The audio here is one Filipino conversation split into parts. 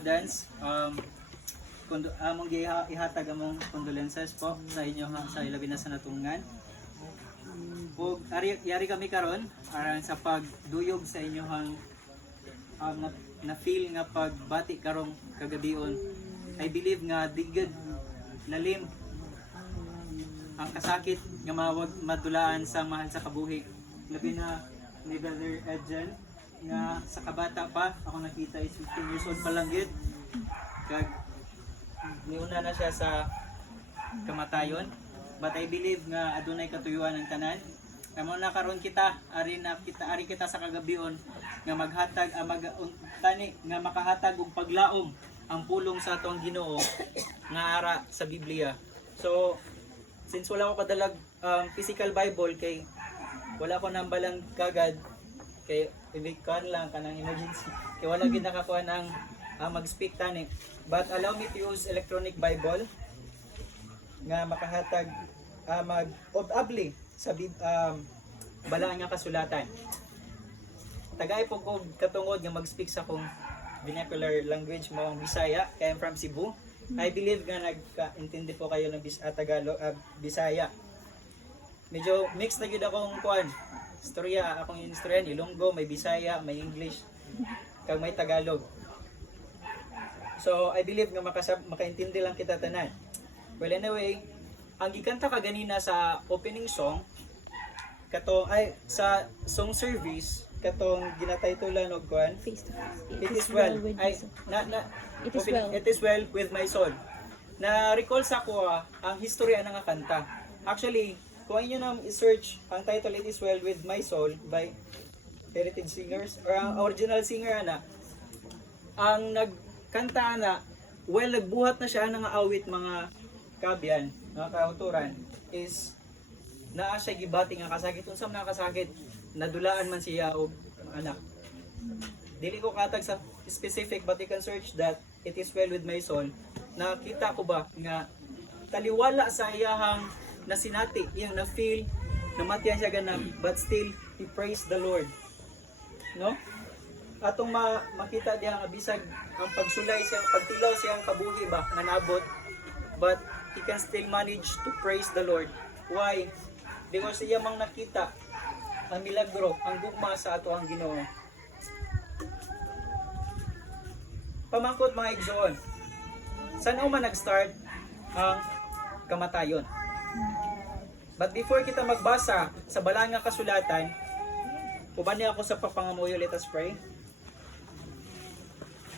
students, among ihatag among condolences po sa inyo sa ilabi na sa natungan. Ug yari kami karon aron sa pagduyog sa inyohang na feel nga pagbati karong kagabion. I believe nga digid lalim ang kasakit nga mawag madulaan sa mahal sa kabuhi. Labi na ni Brother Edgen nga sa kabata pa ako nakita is 15 years old pa lang gid. Kag niuna na siya sa kamatayon. But I believe nga adunay katuyuan ang tanan. Kamo na karon kita ari kita sa kagabion nga maghatag tani nga makahatag og paglaom ang pulong sa atong Ginoo nga ara sa Biblia. So since wala ko kadalag physical Bible kay wala ko nang balang kagad kay ibikan lang kanang emergency kay wala gid nakakuha ng mag-speak tani. But allow me to use electronic Bible nga makahatag mag-obabli sa balaan nga kasulatan. Tagay po ko katungod nga mag-speak sa kong vernacular language mo ang Bisaya, kaya I'm from Cebu. I believe nga nagka-intindi po kayo ng Tagalog, Bisaya. Medyo mixed na gyud akong kuan. Istorya, akong istorya Ilonggo, may Bisaya, may English, kag may Tagalog. So I believe nga makaintindi lang kita tanan. Well anyway, ang gikanta kaganina sa opening song katong ay sa song service katong ginataytulan og kuan Face to face. It is well ay It is well. It is well with my soul. Na recall sa ko ang historya nga kanta. Actually, kung inyo na i-search ang title It is well with my soul by Heritage Singers or ang original singer ana, ang nagkanta ana, well nagbuhat na siya ng awit mga kabyan, mga kauturan is naa siya gibati nga kasakit unsam nakasakit nadulaan man siya og anak. Dili ko katag sa specific but you can search that It is well with my soul. Nakita ko ba nga taliwala sa iyahang nasinati, iyang na feel namatiyan siya ganang but still he praised the Lord. No? Atong makita diha nga bisag ang pagsulay siya, pagtilaw siya ang kabuhi ba nga naabot, but he can still manage to praise the Lord. Why? Because siya mang nakita ang milagro, ang gugma sa ato ang Ginoo. Pamangkot mga igsoon, saan man nag-start ang kamatayon? But before kita magbasa sa balang nga kasulatan, pubani ako sa papangamuyo. Let us pray.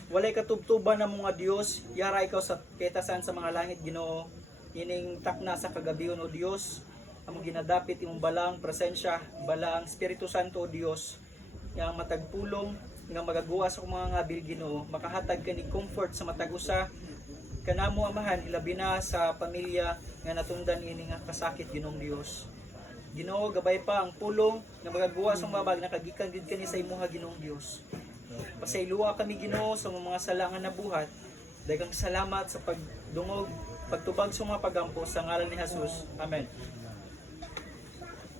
Walay katubtuban ng mga Dios, yara ikaw sa ketasan sa mga langit Ginoo, ining takna sa kagabion o Dios, among ginadapit imong balang presensya, balang Espiritu Santo o Dios, nga matagpulong nga magagawa sa mga ngabil Ginoo, makahatag kani comfort sa matag-usa kanamo amahan ilabi na sa pamilya nga natundan ini nga kasakit Ginoong Dios. Ginoo, gabay pa ang pulong nga magagawa sa mabag nakagikan gid kani sa imuha Ginoong Dios. Pasayloa kami Ginoo sa mga sala nga nabuhat. Daghang salamat sa pagdungog, pagtubag sa mga pagampo sa ngalan ni Jesus. Amen.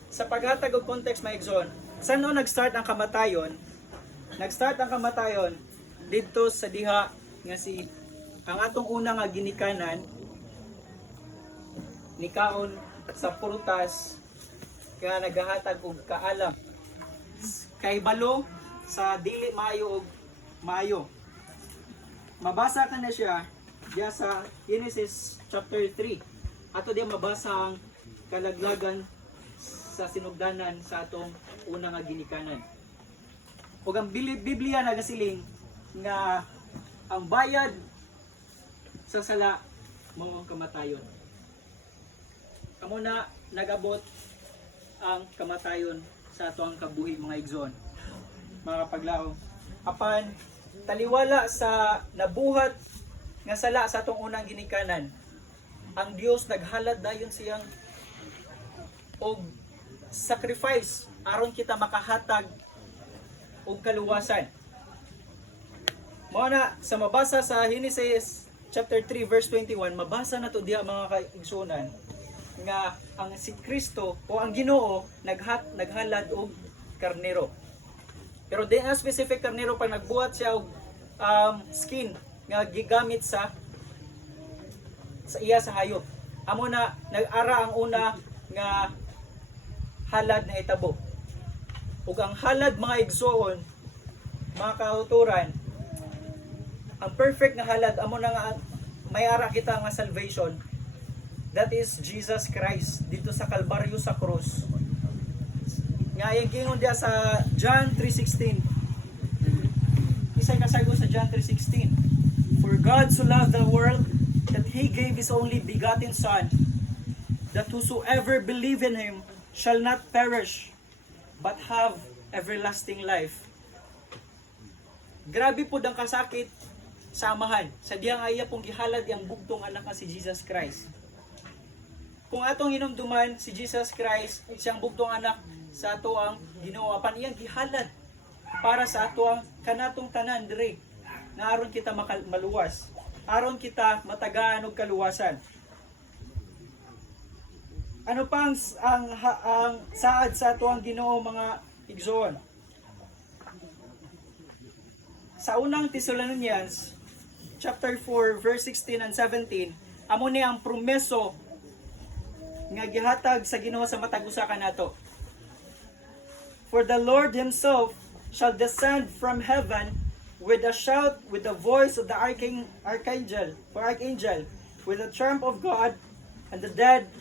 Sa paghatag og context mga igsoon, saan nag-start ang kamatayon? Nag-start ang kamatayon dito sa diha nga si ang atong una nga ginikanan nikaon sa prutas nga nagahatag og kaalam kay balo sa dili maayo og maayo. Mabasa ka na siya diya sa Genesis chapter 3. Ato diya mabasa ang kalaglagan sa sinugdanan sa atong una nga ginikanan. Ug ang Biblia nagasiling nga ang bayad sa sala mao ang kamatayon. Kamo na nagabot ang kamatayon sa ato ang kabuhi mga igsoon. Mga kapaglaom, apan taliwala sa nabuhat nga sala sa atong unang ginikanan, ang Dios naghalad dayon siyang og sacrifice aron kita makahatag og kaluwasan. Mao na sa mabasa sa Genesis chapter 3 verse 21, mabasa na to diha mga kaigsunan nga ang si Kristo o ang Ginoo naghalad og karnero. Pero di na specific karnero pag nagbuhat siya og skin nga gigamit sa iya sa hayop. Amo na nag-ara ang una nga halad na itabo. Ug ang halad mga igsoon, mga kauturan, ang perfect nga halad amo na nga may ara kita nga salvation. That is Jesus Christ dito sa Kalbaryo sa krus. Nga yung gingon dia sa John 3:16. Isay kasago sa John 3:16. For God so loved the world that He gave His only begotten Son, that whosoever believe in Him shall not perish, but have everlasting life. Grabe po ang kasakit sa amahan. Sa diyang iya pong gihalad ang bugtong anak nga si Jesus Christ. Kung atong hinumduman si Jesus Christ, siyang bugtong anak sa ato ang Ginoo, apan iyang gihalad para sa ato ang kanatong tanan dire, nga aron kita maluwas, aron kita matagaan og kaluwasan. Ano pa ang saad sa ato ang Ginoo mga igsoon? Sa unang Thessalonians chapter 4 verse 16 and 17, amo ni ang promeso nga gihatag sa Ginoo sa matag usa kanato. For the Lord himself shall descend from heaven with a shout, with the voice of the archangel, with the trump of God, and the dead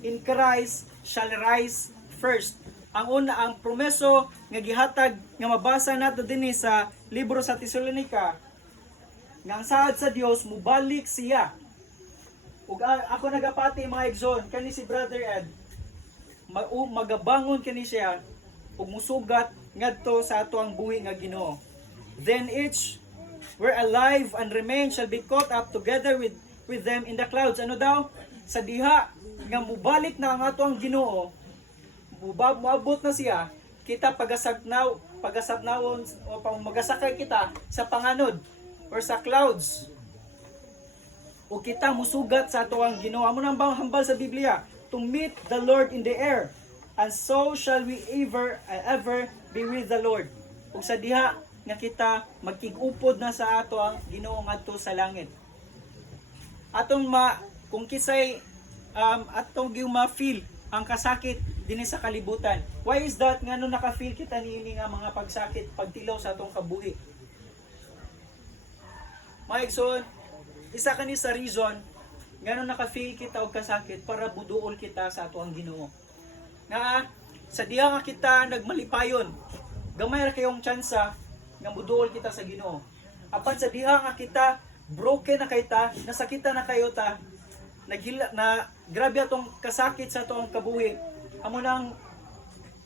in Christ shall rise first. Ang una, ang promeso nga gihatag nga mabasa nato dinhi sa libro sa Tesalonica, nga ang saad sa Dios mubalik siya. Ug ako nagapati mga igsoon kani si Brother Ed, magabangon kani siya ug musugat ngadto sa ato ang buhi nga Ginoo. Then each were alive and remain shall be caught up together with them in the clouds. Ano daw? Sa diha nga mubalik na ang ato ang Ginoo, muabot na siya, kita pagasatnawon o magasakay kita sa panganod or sa clouds. O kita musugat sa ato ang Ginoo. Amo nang hambal sa Biblia, to meet the Lord in the air, and so shall we ever be with the Lord. Ug sa diha nga kita magkig-upod na sa ato ang Ginoo ngadto sa langit. Atong kung kisay atong ma-feel ang kasakit dinhi sa kalibutan. Why is that? Ngano naka-feel kita niini nga mga pagsakit pagtilaw sa atong kabuhi? Mga igsoon, isa kani sa reason ngano naka-feel kita og kasakit para buduol kita sa ato ang Ginoo. Nga sa diha nga kita nagmalipayon, gamay ra kayong tsansa nga buduol kita sa Ginoo. Apan sa diha nga kita broken na kay ta, nasakita na kayo ta, grabe atong kasakit sa atong kabuhi. Amo nang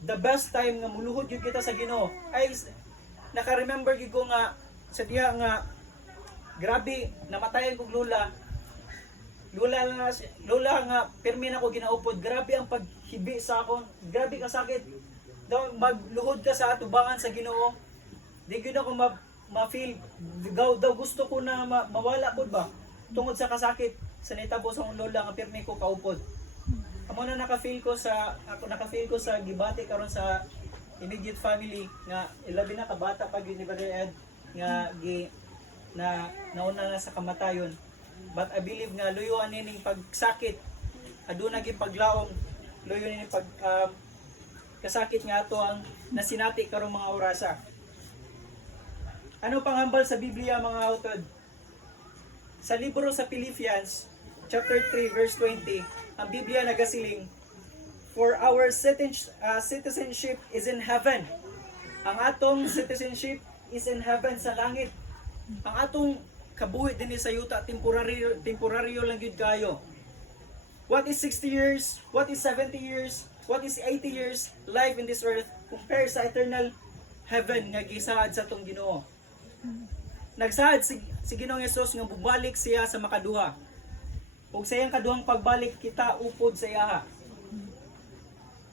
the best time nga muluhod gyud kita sa Ginoo. Ay naka-remember gyud ko nga sa diha nga grabe namatayan kog lola nga permi na ko ginaupod. Grabe ang paghibi sa akon, grabe ka sakit daw magluhod ka sa atubangan sa Ginoo. Di gyud ako ma-feel daw gusto ko na mawala pud ba tungod sa kasakit sa nitabo sa akong lola nga permi ko kaupod. Amo na naka-feel ko sa gibati karon sa immediate family nga ilabi na kabata pag ni Brother Ed nga nauna na sa kamatayon. But I believe nga luyuan nining pagsakit, aduna gyud paglaom, luyo nining kasakit nga ato ang nasinati karong mga orasa. Ano panghambal sa Biblia mga utod? Sa libro sa Philippians chapter 3 verse 20, ang Biblia nagasiling, for our citizenship is in heaven. Ang atong citizenship is in heaven, sa langit. Ang atong kabuhi dinhi sa yuta temporaryo lang gyud kayo. What is 60 years? What is 70 years? What is 80 years life in this earth compared sa eternal heaven nga gisaad sa atong Ginoo? Nagsaad si Ginoong Hesus nga bubalik siya sa makaduha. Ug sa iyang kaduhang pagbalik kita upod sa iyaha.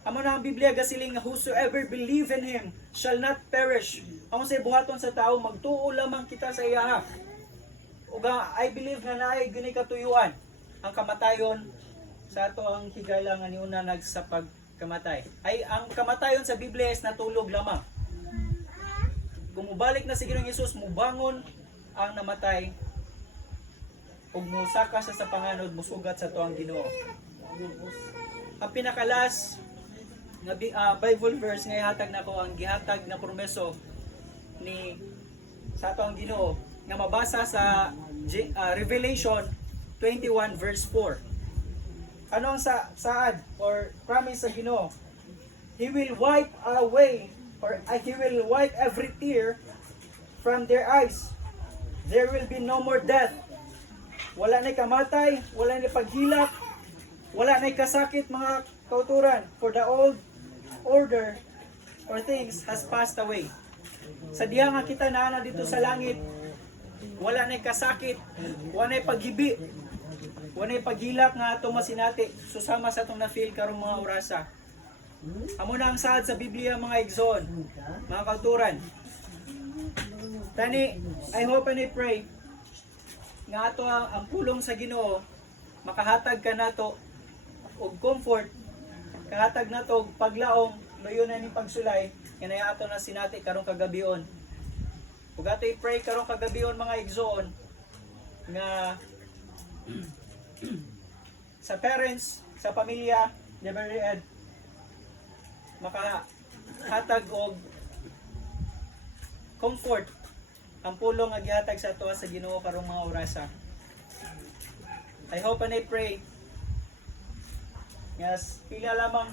Amo na ang Biblia gasiling nga whosoever believe in him shall not perish. Amo say buhaton sa tao magtuo lamang kita sa iyaha. Ug I believe na naay gini katuyuan ang kamatayon sa ato ang higala nga niuna sa pagkamatay. Ay ang kamatayon sa Biblia is natulog lamang. Kung mubalik na si Ginoong Hesus, mubangon ang namatay ug musaka sa panganod musugat sa tuang Ginoo. Ang pinakalas nga Bible verse nga ihatag nako ang gihatag na promeso ni sa tuang Ginoo nga mabasa sa Revelation 21 verse 4. Ano ang saad or promise sa Ginoo? He will wipe away He will wipe every tear from their eyes. There will be no more death. Wala na'y kamatay, wala na'y paghilak, wala na'y kasakit mga kauturan. For the old order or things has passed away. Sa diha nga kita naana dito sa langit, wala na'y kasakit, wala na'y paghibi, wala na'y paghilak nga ato masinati. Susama sa itong na-feel karong mga orasa. Amo na ang saad sa Biblia mga igsoon, mga kauturan. Tani, I hope and I pray nga ato ang pulong sa Ginoo makahatag ka nato og comfort, kahatag nato og paglaong layo na ni pagsulay kanaya ato na sinati karong kagabion. Ug ato i-pray karong kagabion mga igsoon nga sa parents, sa pamilya, never read makahatag og comfort ang pulong nga gihatag sa ato sa Ginoo karong mga orasa. I hope and I pray yes, pila lamang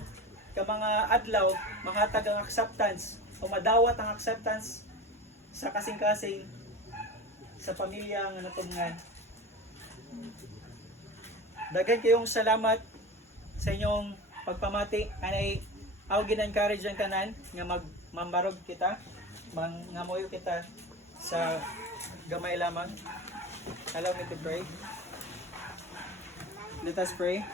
ka mga adlaw makahatag ang acceptance o madawat ang acceptance sa kasing-kasing sa pamilya nga natungan. Daghan kayong salamat sa inyong pagpamati. Anay ako gin-encourage ang tanan nga mambarog kita, mangamoyo kita sa gamay lamang. Allow me to pray. Let us pray.